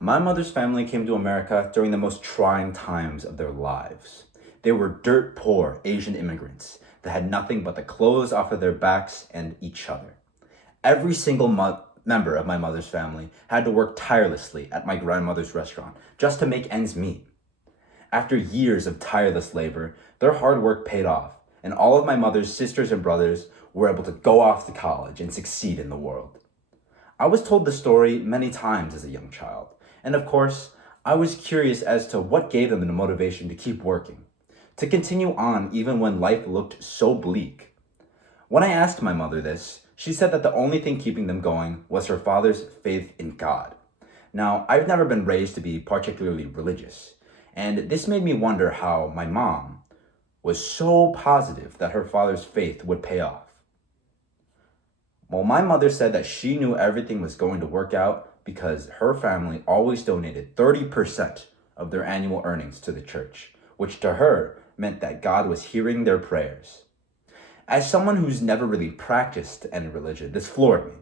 My mother's family came to America during the most trying times of their lives. They were dirt poor Asian immigrants that had nothing but the clothes off of their backs and each other. Every single member of my mother's family had to work tirelessly at my grandmother's restaurant just to make ends meet. After years of tireless labor, their hard work paid off, and all of my mother's sisters and brothers were able to go off to college and succeed in the world. I was told the story many times as a young child, and of course, I was curious as to what gave them the motivation to keep working, to continue on even when life looked so bleak. When I asked my mother this, she said that the only thing keeping them going was her father's faith in God. Now, I've never been raised to be particularly religious, and this made me wonder how my mom was so positive that her father's faith would pay off. Well, my mother said that she knew everything was going to work out because her family always donated 30% of their annual earnings to the church, which to her meant that God was hearing their prayers. As someone who's never really practiced any religion, this floored me.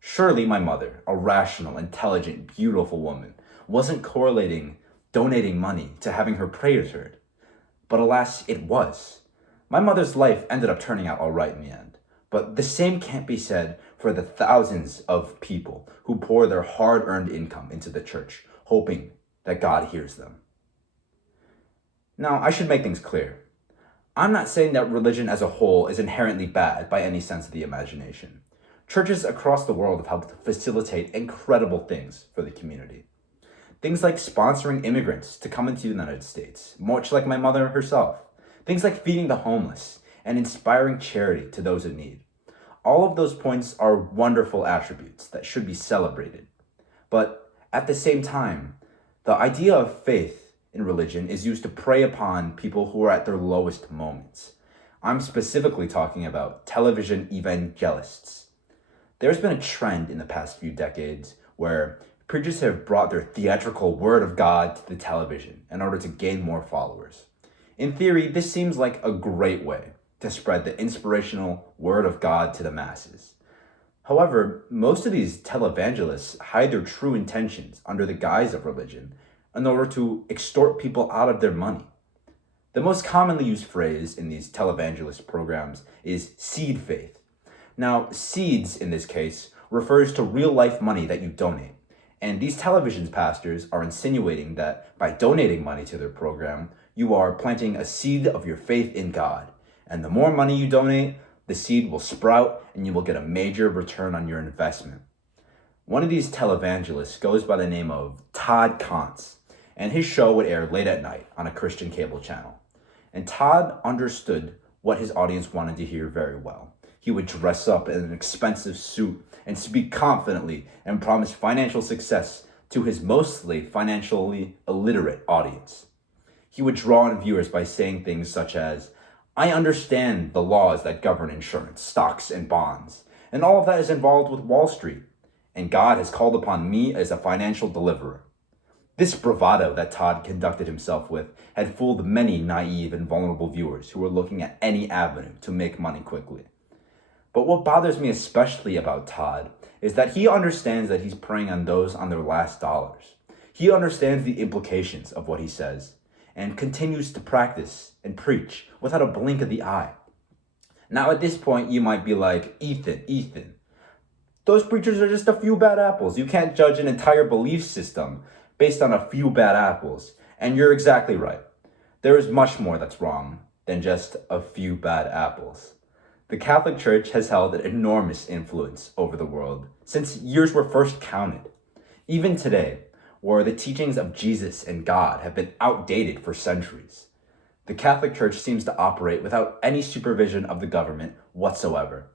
Surely my mother, a rational, intelligent, beautiful woman, wasn't correlating donating money to having her prayers heard. But alas, it was. My mother's life ended up turning out all right in the end. But the same can't be said for the thousands of people who pour their hard-earned income into the church, hoping that God hears them. Now, I should make things clear. I'm not saying that religion as a whole is inherently bad by any sense of the imagination. Churches across the world have helped facilitate incredible things for the community. Things like sponsoring immigrants to come into the United States, much like my mother herself. Things like feeding the homeless and inspiring charity to those in need. All of those points are wonderful attributes that should be celebrated. But at the same time, the idea of faith in religion is used to prey upon people who are at their lowest moments. I'm specifically talking about television evangelists. There's been a trend in the past few decades where preachers have brought their theatrical word of God to the television in order to gain more followers. In theory, this seems like a great way to spread the inspirational word of God to the masses. However, most of these televangelists hide their true intentions under the guise of religion in order to extort people out of their money. The most commonly used phrase in these televangelist programs is seed faith. Now, seeds in this case refers to real life money that you donate. And these television pastors are insinuating that by donating money to their program, you are planting a seed of your faith in God. And the more money you donate, the seed will sprout and you will get a major return on your investment. One of these televangelists goes by the name of Todd Kantz, and his show would air late at night on a Christian cable channel. And Todd understood what his audience wanted to hear very well. He would dress up in an expensive suit and speak confidently and promise financial success to his mostly financially illiterate audience. He would draw in viewers by saying things such as, "I understand the laws that govern insurance, stocks, and bonds, and all of that is involved with Wall Street, and God has called upon me as a financial deliverer." This bravado that Todd conducted himself with had fooled many naive and vulnerable viewers who were looking at any avenue to make money quickly. But what bothers me especially about Todd is that he understands that he's preying on those on their last dollars. He understands the implications of what he says and continues to practice and preach without a blink of the eye. Now at this point, you might be like, Ethan, those preachers are just a few bad apples. You can't judge an entire belief system based on a few bad apples. And you're exactly right. There is much more that's wrong than just a few bad apples. The Catholic Church has held an enormous influence over the world since years were first counted. Even today, where the teachings of Jesus and God have been outdated for centuries, the Catholic Church seems to operate without any supervision of the government whatsoever.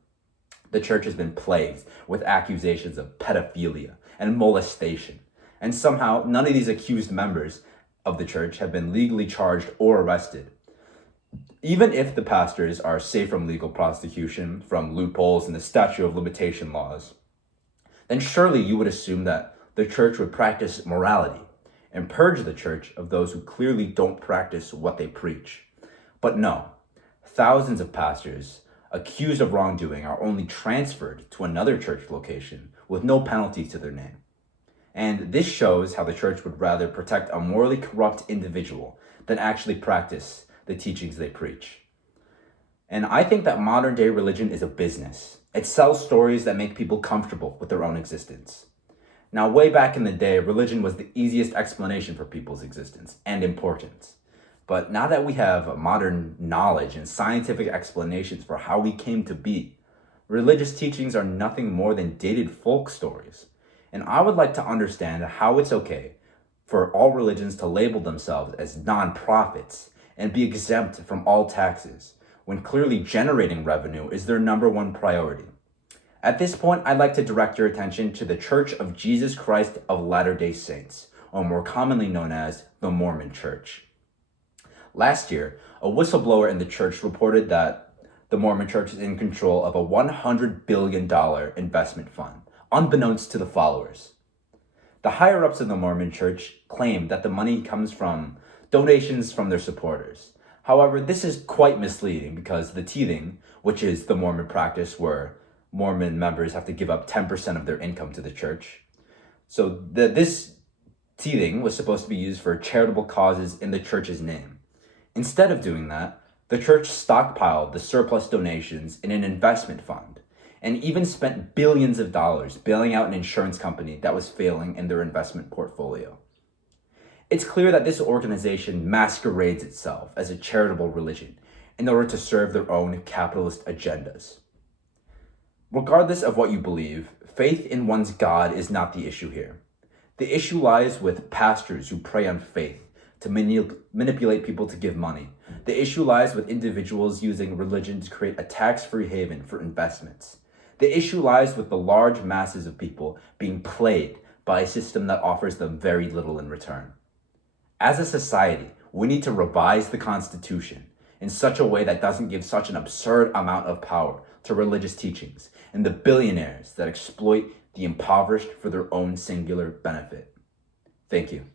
The Church has been plagued with accusations of pedophilia and molestation, and somehow none of these accused members of the Church have been legally charged or arrested. Even if the pastors are safe from legal prosecution, from loopholes in the statute of limitation laws, then surely you would assume that the church would practice morality and purge the church of those who clearly don't practice what they preach. But no, thousands of pastors accused of wrongdoing are only transferred to another church location with no penalty to their name. And this shows how the church would rather protect a morally corrupt individual than actually practice the teachings they preach. And I think that modern day religion is a business. It sells stories that make people comfortable with their own existence. Now, way back in the day, religion was the easiest explanation for people's existence and importance. But now that we have modern knowledge and scientific explanations for how we came to be, religious teachings are nothing more than dated folk stories. And I would like to understand how it's okay for all religions to label themselves as non-profits and be exempt from all taxes, when clearly generating revenue is their number one priority. At this point, I'd like to direct your attention to the Church of Jesus Christ of Latter-day Saints, or more commonly known as the Mormon Church. Last year, a whistleblower in the church reported that the Mormon Church is in control of a $100 billion investment fund, unbeknownst to the followers. The higher-ups in the Mormon Church claim that the money comes from donations from their supporters. However, this is quite misleading because the teething, which is the Mormon practice where Mormon members have to give up 10% of their income to the church. So this teething was supposed to be used for charitable causes in the church's name. Instead of doing that, the church stockpiled the surplus donations in an investment fund and even spent billions of dollars bailing out an insurance company that was failing in their investment portfolio. It's clear that this organization masquerades itself as a charitable religion in order to serve their own capitalist agendas. Regardless of what you believe, faith in one's God is not the issue here. The issue lies with pastors who prey on faith to manipulate people to give money. The issue lies with individuals using religion to create a tax-free haven for investments. The issue lies with the large masses of people being played by a system that offers them very little in return. As a society, we need to revise the Constitution in such a way that doesn't give such an absurd amount of power to religious teachings and the billionaires that exploit the impoverished for their own singular benefit. Thank you.